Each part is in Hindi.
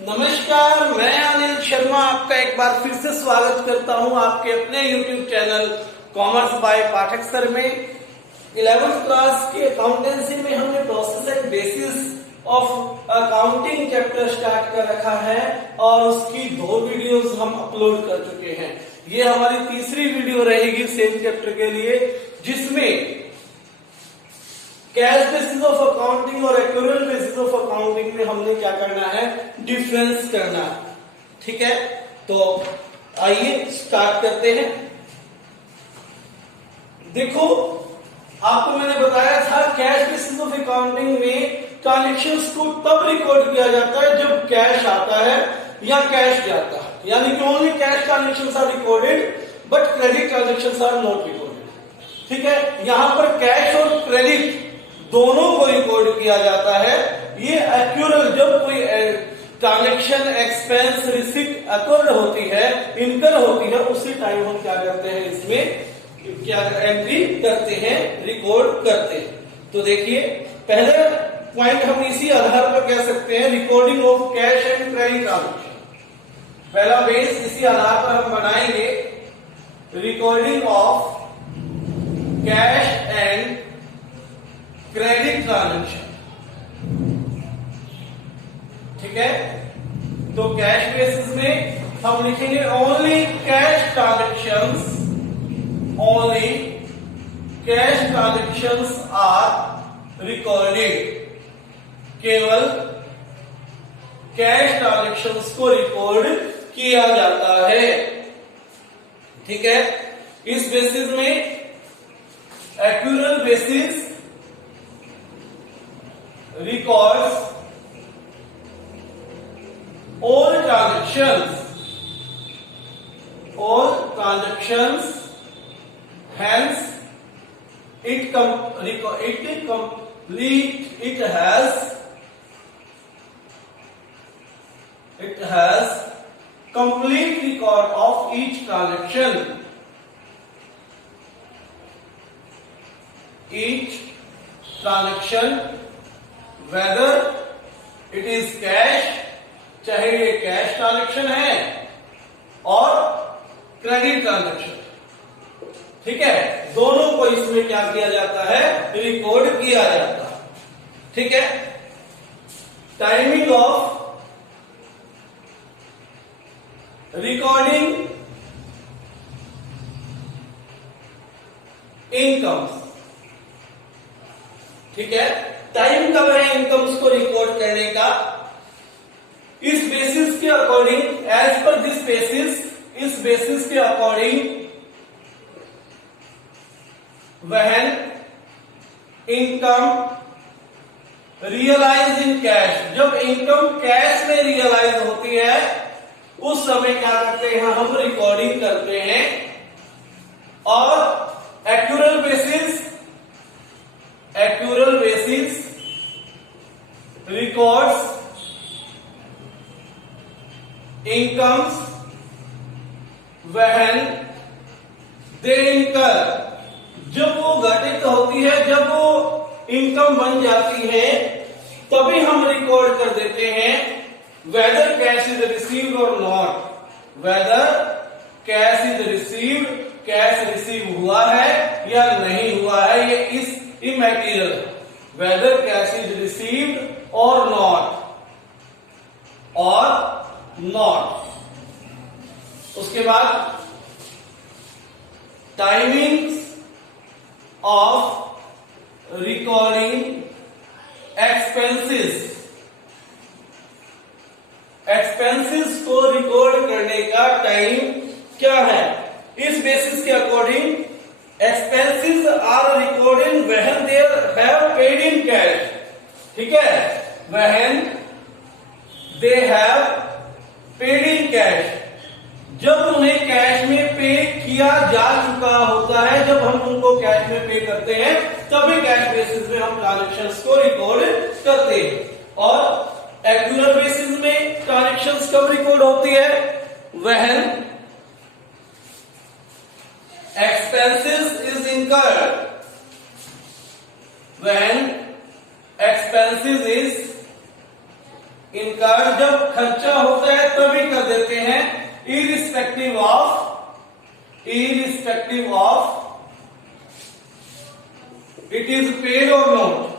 नमस्कार, मैं अनिल शर्मा आपका एक बार फिर से स्वागत करता हूं आपके अपने YouTube channel commerce by Pathak sir में। 11th क्लास के अकाउंटेंसी में हमने process and bases of accounting chapter start कर रखा है और उसकी 2 वीडियोस हम अपलोड कर चुके हैं। ये हमारी तीसरी वीडियो रहेगी सेम चैप्टर के लिए, जिसमें कैश बेसिस ऑफ अकाउंटिंग और एक्यूरेल बेसिस ऑफ अकाउंटिंग में हमने क्या करना है, डिफरेंस करना। ठीक है, तो आइए स्टार्ट करते हैं। देखो, आपको मैंने बताया था कैश बेसिस ऑफ अकाउंटिंग में ट्रांजेक्शंस को तब रिकॉर्ड किया जाता है जब कैश आता है या कैश जाता है, यानी कि only cash transactions are recorded but credit transactions are not recorded. ठीक है, यहां पर कैश और क्रेडिट दोनों को रिकॉर्ड किया जाता है। ये एक्यूरल जब कोई ट्रांजेक्शन एक्सपेंस रिसिप्ट अकर्ड होती है, इनकर होती है, उसी टाइम हम क्या करते हैं, इसमें क्या एंट्री करते हैं, रिकॉर्ड करते हैं। तो देखिए, पहले पॉइंट हम इसी आधार पर कह सकते हैं, recording of cash and credit transaction. पहला बेस इसी आधार पर हम बनाएंगे, recording of cash and credit transaction. ठीक है, तो कैश बेसिस में हम लिखेंगे only cash transactions, only cash transactions are recorded. केवल कैश ट्रांजेक्शंस को रिकॉर्ड किया जाता है। ठीक है, इस बेसिस में accrual basis records all transactions, hence it has complete record of each transaction. Each transaction, whether it is cash, चाहे ये कैश ट्रांजेक्शन है और क्रेडिट ट्रांजेक्शन। ठीक है, दोनों को इसमें क्या किया जाता है, रिकॉर्ड किया जाता है। ठीक है, टाइमिंग ऑफ रिकॉर्डिंग इनकम्स। ठीक है, टाइम कब है इनकम्स को रिकॉर्ड करने का, इस बेसिस के according, as per this basis, इस बेसिस के according, when income realize in cash, जब इनकम कैश में रियलाइज होती है उस समय क्या करते हैं, हम रिकॉर्डिंग करते हैं। और accrual basis records incomes when they incur, जब वो घटित होती है, जब वो इनकम बन जाती है, तभी हम रिकॉर्ड कर देते हैं। whether cash is received or not, whether cash is received, cash receive हुआ है या नहीं हुआ है, ये इस इमैटेरियल है। whether cash is received or not, उसके बाद timings of recording expenses. Expenses को रिकॉर्ड करने का टाइम क्या है, इस बेसिस के according expenses are recorded when they have paid in cash. ठीक है, when they have paid in cash, जब उन्हें कैश में पे किया जा चुका होता है, जब हम उनको कैश में पे करते हैं तभी कैश बेसिस में हम ट्रांजेक्शंस को रिकॉर्ड करते हैं। और एक्यूरल बेसिस में ट्रांजेक्शंस कब रिकॉर्ड होती है, when expenses is incurred, when expenses is incurred जब खर्चा होता है तभी कर देते हैं, irrespective of it is paid और नॉट,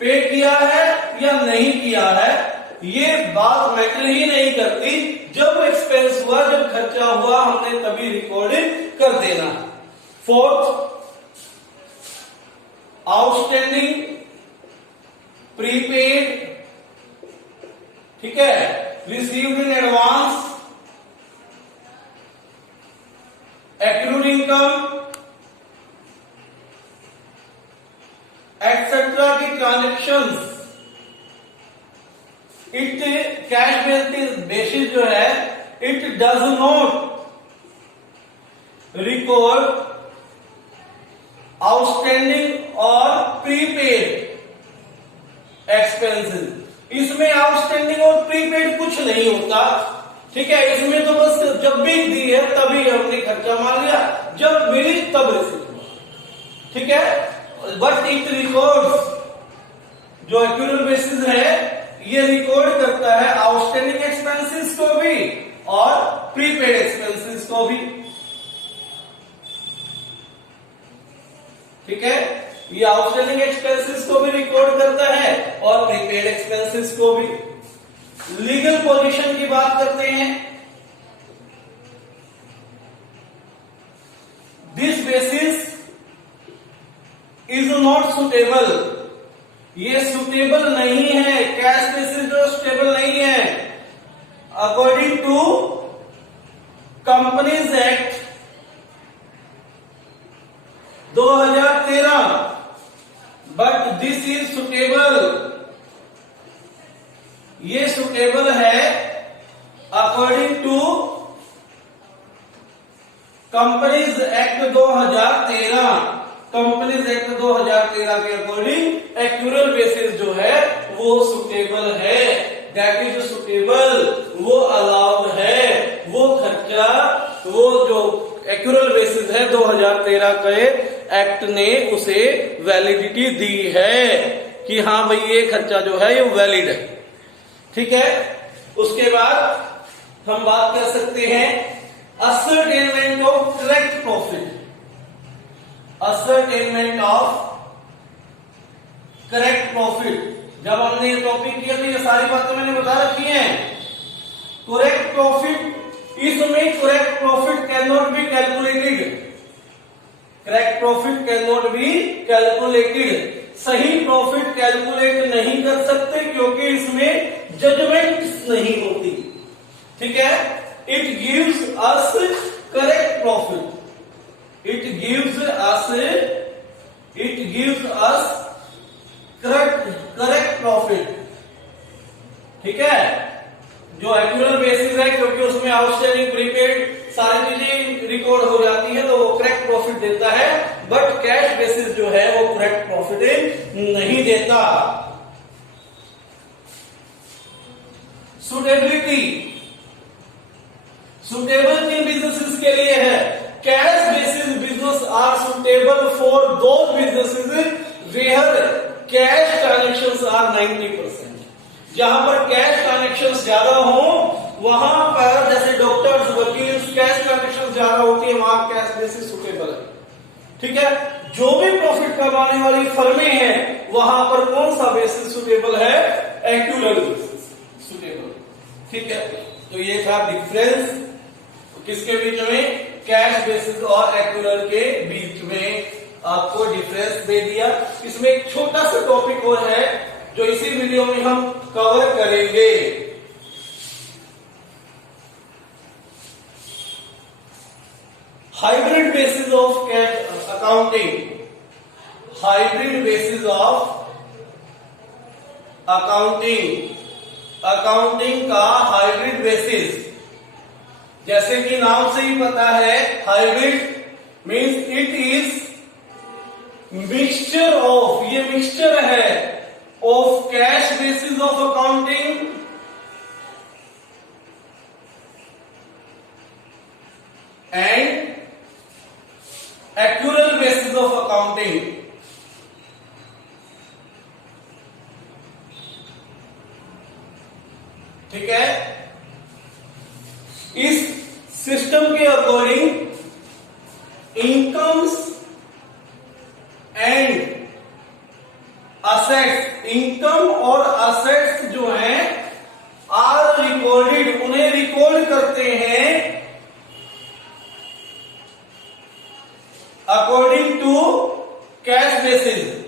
पे किया है या नहीं किया है, ये बात मैटर ही नहीं करती। जब एक्सपेंस हुआ, जब खर्चा हुआ, हमने तभी रिकॉर्ड कर देना। फोर्थ, आउटस्टैंडिंग, प्रीपेड, ठीक है, received in advance, accrued income etcetera की ट्रांजेक्शंस, इट कैश बेसिस जो है, it does not record outstanding और प्रीपेड एक्सपेंसेस। इसमें आउटस्टैंडिंग और प्रीपेड कुछ नहीं होता, ठीक है। इसमें तो बस जब भी दी है तभी हमने खर्चा मान लिया, जब मिली तब रिसीव हुआ, ठीक है। बट इट रिकॉर्ड्स, जो एक्यूरल बेसिस है ये रिकॉर्ड करता है आउटस्टैंडिंग एक्सपेंसेस को भी और प्रीपेड एक्सपेंसेस को भी, ठीक है। ये आउटस्टैंडिंग एक्सपेंसेस को भी रिकॉर्ड करता है और प्रीपेड एक्सपेंसेस को भी। लीगल पोजीशन की बात करते हैं। This basis is not suitable, ये सुटेबल नहीं है, कैश बेसिस जो स्टेबल नहीं है according to companies act 2013, but this is suitable, ये सुटेबल है according to companies act 2013। Companies act 2013 के अकॉर्डिंग एक्यूरल बेसिस जो है वो सुटेबल है, दैट इज सुटेबल, वो अलाउड है, वो खर्चा, वो जो एक्यूरल बेसिस है 2013 के एक्ट ने उसे वैलिडिटी दी है कि हाँ भाई ये खर्चा जो है ये वैलिड है, ठीक है। उसके बाद हम बात कर सकते हैं ascertainment of correct profit, ascertainment of correct profit. जब हमने ये टॉपिक किया तो ये सारी बातें मैंने बता रखी हैं। करेक्ट प्रॉफिट, इसमें correct profit can not be calculated, correct profit can not be calculated, सही प्रॉफिट कैलकुलेट नहीं कर सकते क्योंकि इसमें जजमेंट नहीं होती, ठीक है। It gives us correct profit, it gives us correct profit, ठीक है। जो एक्यूरल बेसिस है क्योंकि उसमें आउटस्टैंडिंग प्रीपेड सारी चीजें रिकॉर्ड हो जाती है तो वो करेक्ट प्रॉफिट देता है, बट कैश बेसिस जो है वो करेक्ट प्रॉफिट नहीं देता। सुटेबिलिटी, सुटेबल किन बिजनेसेस के लिए है? Cash basis business are suitable for those businesses where cash transactions are 90%। जहां पर कैश ट्रांजेक्शंस ज्यादा हो वहां पर, जैसे डॉक्टर्स, वकील, कैश ट्रांजेक्शंस ज्यादा होती है, वहां कैश बेसिस सुटेबल है, ठीक है। जो भी प्रॉफिट कमाने वाली फर्में हैं वहां पर कौन सा बेसिस सुटेबल है? एक्यूरल बेसिस सुटेबल, ठीक है। तो ये था डिफरेंस किसके बीच में? कैश बेसिस और एक्यूरल के बीच में आपको डिफरेंस दे दिया। इसमें एक छोटा सा टॉपिक और है जो इसी वीडियो में हम कवर करेंगे। Hybrid basis of cash accounting, hybrid basis of accounting, accounting का हाइब्रिड बेसिस, जैसे कि नाम से ही पता है hybrid means it is mixture of, ये मिक्सचर है of cash basis of accounting and accrual basis of accounting. ठीक है। इस सिस्टम के according incomes and assets, income और असेट्स जो हैं आर रिकॉर्डेड, उन्हें रिकॉर्ड करते हैं according to cash basis.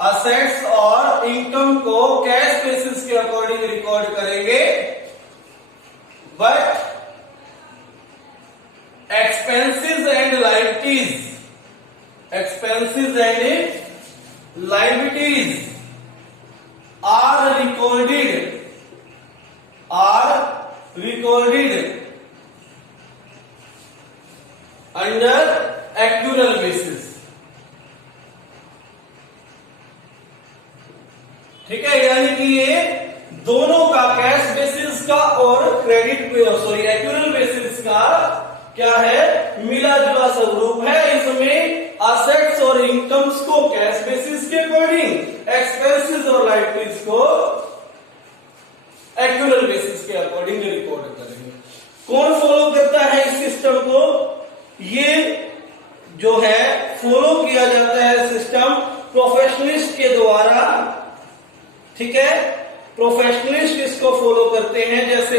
Assets और इनकम को कैश बेसिस के अकॉर्डिंग रिकॉर्ड करेंगे, but expenses and liabilities, expenses and liabilities are recorded under accrual basis। ठीक है, यानी कि ये दोनों का, कैश बेसिस का और एक्यूरल बेसिस का क्या है, मिला जुला स्वरूप है। इसमें असेट्स और इनकम्स को कैश बेसिस के अकॉर्डिंग, एक्सपेंसेस और लायबिलिटीज को एक्यूरल बेसिस के अकॉर्डिंग रिकॉर्ड करेंगे। कौन फॉलो करता है इस सिस्टम को? ये जो है फॉलो किया जाता है सिस्टम प्रोफेशनलिस्ट के द्वारा। ठीक है, प्रोफेशनलिस्ट इसको फॉलो करते हैं, जैसे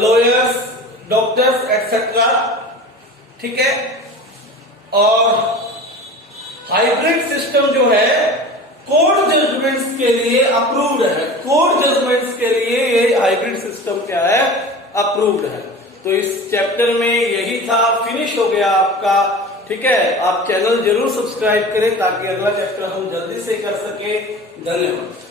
लॉयर्स, डॉक्टर्स एक्सेट्रा। ठीक है, और हाइब्रिड सिस्टम जो है कोर्ट जजमेंट्स के लिए अप्रूव्ड है। कोर्ट जजमेंट्स के लिए ये हाइब्रिड सिस्टम क्या है, अप्रूव्ड है। तो इस चैप्टर में यही था, फिनिश हो गया आपका। ठीक है, आप चैनल जरूर सब्सक्राइब करें ताकि अगला चैप्टर हम जल्दी से कर सके। धन्यवाद।